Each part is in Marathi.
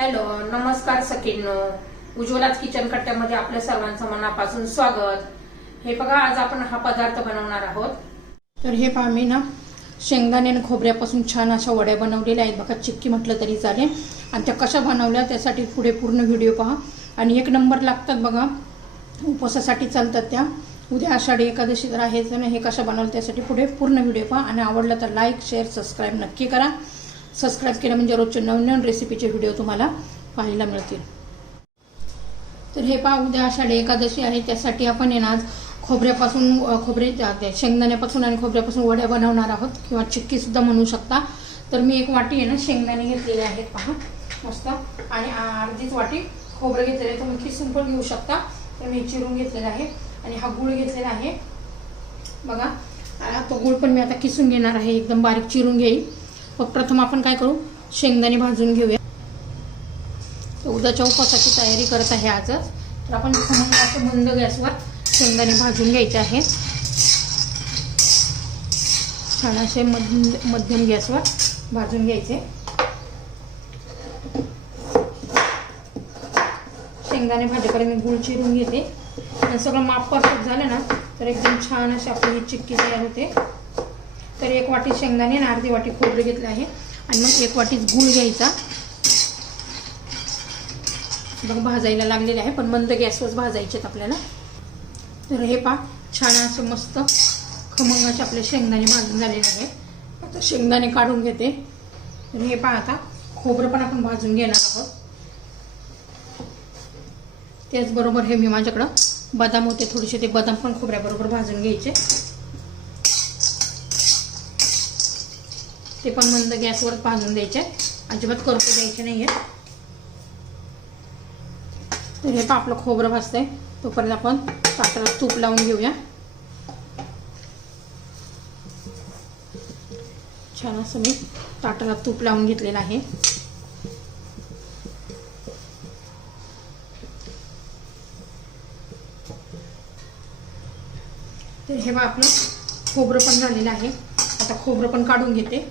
हॅलो, नमस्कार सखींनो. उज्ज्वलाच किचन कट्ट्यामध्ये आपल्या सर्वांचं मनापासून स्वागत. हे बघा, आज आपण हा पदार्थ बनवणार आहोत. तर हे पहा, मी ना शेंगदाणे आणि खोबऱ्यापासून छान अशा वड्या बनवलेल्या आहेत बघा. चिक्की म्हटलं तरी चालेल. आणि त्या कशा बनवल्या त्यासाठी पुढे पूर्ण व्हिडिओ पहा. आणि एक नंबर लागतात बघा, उपवासासाठी चालतात त्या. उद्या आषाढी एकादशी तर आहेच ना. हे कशा बनवलं त्यासाठी पुढे पूर्ण व्हिडिओ पहा. आणि आवडलं तर लाईक शेअर सबस्क्राईब नक्की करा. सबस्क्राईब केलं म्हणजे रोजचे नवीन रेसिपीचे व्हिडिओ तुम्हाला पाहायला मिळतील. तर हे पहा, उद्या आषाढी एकादशी आहे. त्यासाठी आपण आहे ना आज शेंगदाण्यापासून आणि खोबऱ्यापासून वड्या बनवणार आहोत, किंवा चिक्की सुद्धा म्हणू शकता. तर मी एक वाटी आहे ना शेंगदाणे घेतलेले आहेत पहा मस्त. आणि अर्धीच वाटी खोबरं घेतलेलं आहे. तुम्ही किसून पण घेऊ शकता. तर मी चिरून घेतलेला आहे. आणि हा गूळ घेतलेला आहे बघा. तो गूळ पण मी आता किसून घेणार आहे, एकदम बारीक चिरून घेईल. मग प्रथम आपण काय करू, शेंगदाणे भाजून घेऊया. तर उद्याच्या उपवासाची तयारी करत आहे आजच. तर आपण असं मंद गॅसवर शेंगदाणे भाजून घ्यायचे आहे. छान असे मध्यम गॅसवर भाजून घ्यायचे. शेंगदाणे भाजेपर्यंत मी गूळ चिरून घेते. आणि सगळं माप परफेक्ट झालं ना तर एकदम छान अशी आपली ही चिक्की तयार होते. तर एक वाटी शेंगदाणे आणि अर्धी वाटी खोबरे घेतले आहे. आणि मग एक वाटीच गूळ घ्यायचा. बघ भाजायला लागलेले आहे, पण मंद गॅसवर भाजायचे आपल्याला. तर हे पहा, छान असं मस्त खमंग असे आपले शेंगदाणे भाजून झालेले आहे. आता शेंगदाणे काढून घेते. तर हे पहा, आता खोबरं पण आपण भाजून घेणार आहोत. त्याचबरोबर हे मी माझ्याकडं बदाम होते थोडेसे, ते बदाम पण खोबऱ्याबरोबर भाजून घ्यायचे. ते पण मंद गॅसवर भाजून द्यायचे, अजिबात करपू द्यायचे नाही आहे. तर हे पहा, आपलं खोबरं भाजतंय. तोपर्यंत आपण ताटाला तूप लावून घेऊया. छान असं मी ताटाला तूप लावून घेतलेलं आहे. तर हे बघा, आपलं खोबरं पण झालेलं आहे. आता खोबरं पण काढून घेते.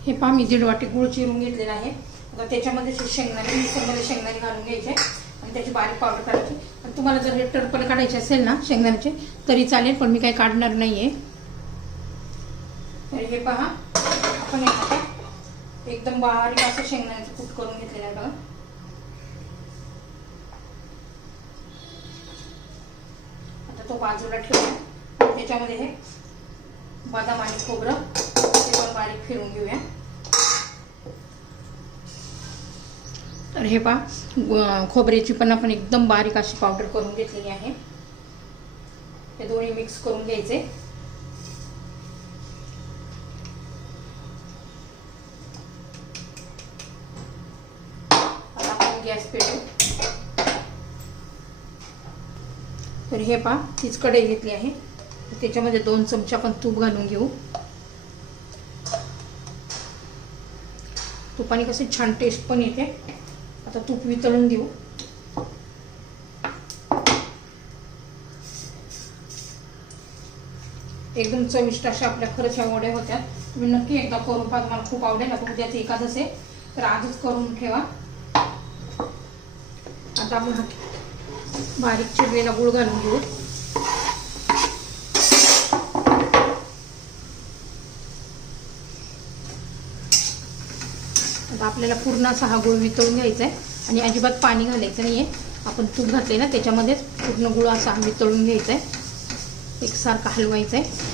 हे पहा, मी 1.5 वाटी गूळ चिरून घेतलेला आहे. आता त्याच्यामध्ये शेंगदाणे, मिक्सरमध्ये शेंगदाणे घालून घ्यायचे आणि त्याची बारीक पावडर काढायची. आणि तुम्हाला जर हे टरपल काढायचे असेल ना शेंगदाण्याचे तरी चालेल, पण मी काही काढणार नाही आहे. तर हे पहा, आपण आता एकदम बारीक असं शेंगदाण्याचं कूट करून घेतलेलं आहे बघा. तो बाजूला ठेवूया. त्याच्यामध्ये हे बदाम आणि खोबरं ते पण बारीक फिरून घेऊया. तर हे पहा, खोबऱ्याची पण आपण एकदम बारीक अशी पावडर करून घेतलेली आहे. हे दोन्ही मिक्स करून घ्यायचे. आता आपण गॅस पेटवू. तर हे पहा, तीच कढई घेतली आहे. त्याच्यामध्ये 2 चमचे आपण तूप घालून घेऊ. तुपाने कशी छान टेस्ट पण येते. आता तूप वितळून घेऊ. एकदम चविष्ट अशा आपल्या खरंच ह्या वड्या होत्या. तुम्ही नक्की एकदा करून पहा, तुम्हाला खूप आवडेल. आता उद्याचं एकादशी आहे तर आजच करून ठेवा. आता आपण बारीक चिरलेला गूळ घालून घेऊ. आता आपल्याला पूर्ण असा हा गूळ वितळून घ्यायचा आहे. आणि अजिबात पाणी घालायचं नाही आहे. आपण तूप घातले ना त्याच्यामध्येच पूर्ण गूळ असा वितळून घ्यायचा आहे. एकसारखा हलवायचा आहे.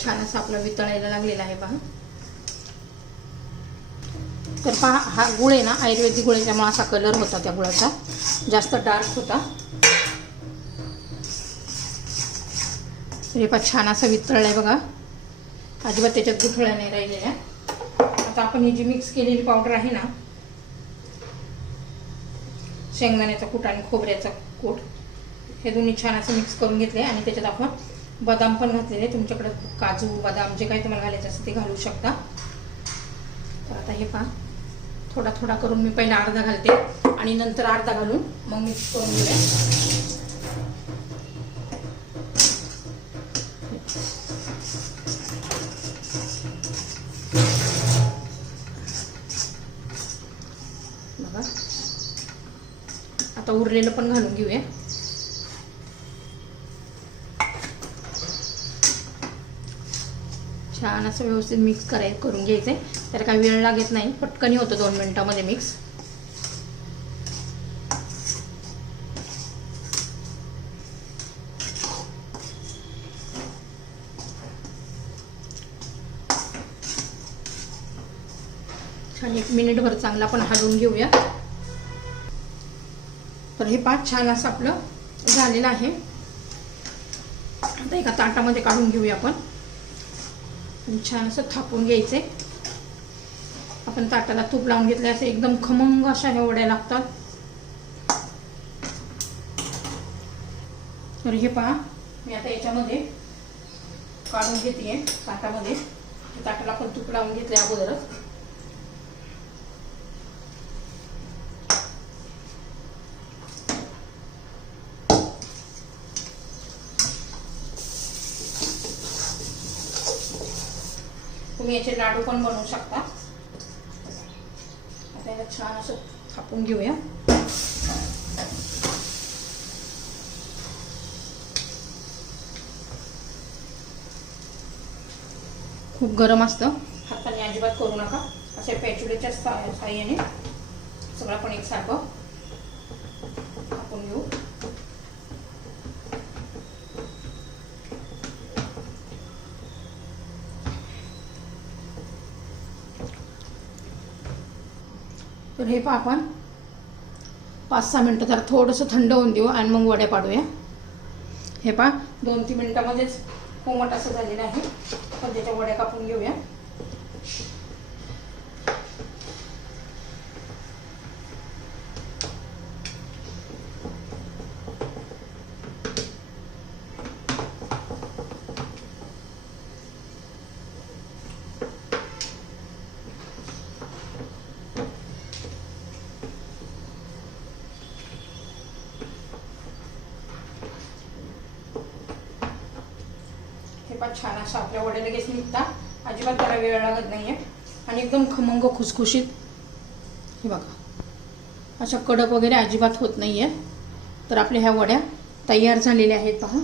छान असं आपलं वितळायला लागलेला आहे पहा. तर पहा, हा गुळ आहे ना आयुर्वेदिक गुळ आहे, त्यामुळे असा कलर होता त्या गुळाचा, जास्त डार्क होता. तर हे पहा, छान असं वितळलं आहे बघा. अजिबात त्याच्यात गुठळ्या नाही राहिलेल्या. आता आपण ही जी मिक्स केलेली पावडर आहे ना, शेंगदाण्याचा कूट आणि खोबऱ्याचा कूट, हे दोन्ही छान असं मिक्स करून घेतले. आणि त्याच्यात आपण बदाम पण घातलेले. तुमच्याकडे काजू बदाम जे काही तुम्हाला घालायचं असेल ते घालू शकता. तर आता हे पहा, थोडा थोडा करून मी पहिला अर्धा घालते आणि नंतर अर्धा घालून मग मिक्स करून घेऊया. उरलेलं पण घालून घेऊया. छान असं व्यवस्थित मिक्स करून घ्यायचं आहे. त्याला काही वेळ लागत नाही, पटकन होतं 2 मिनिटामध्ये मिक्स. छान 1 मिनिटभर चांगला आपण हलवून घेऊया. तर हे पाच छान असं आपलं झालेलं आहे. आता एका ताटामध्ये काढून घेऊया आपण. छान असं थापून घ्यायचे. आपण ताटाला तूप लावून घेतले असे एकदम खमंग अशा हे वड्या लागतात. तर हे पहा, मी आता याच्यामध्ये काढून घेते ताटामध्ये. ताटाला आपण तूप लावून घेतले अगोदरच. तुम्ही याचे लाडू पण बनवू शकता. आता याला छान असं थापून घेऊया. खूप गरम असतं, हाताने अजिबात करू नका. असे पेचुडीच्या साहाय्याने सगळं पण एकसारखं थापून घेऊ. तर हे पहा, आपण 5-6 मिनटं जरा थोडंसं थंड होऊन देऊ आणि मग वड्या पाडूया. हे पहा, 2-3 मिनटामध्येच कोमट असं झालेलं आहे. आपण त्याच्या वड्या कापून घेऊया. छान असं आपल्या वड्या लगेच निघतात, अजिबात त्याला वेळ लागत नाहीये आणि एकदम खमंग खुसखुशीत. हे बघा, अशा कडक वगैरे अजिबात होत नाहीये. तर आपल्या ह्या वड्या तयार झालेल्या आहेत पहा.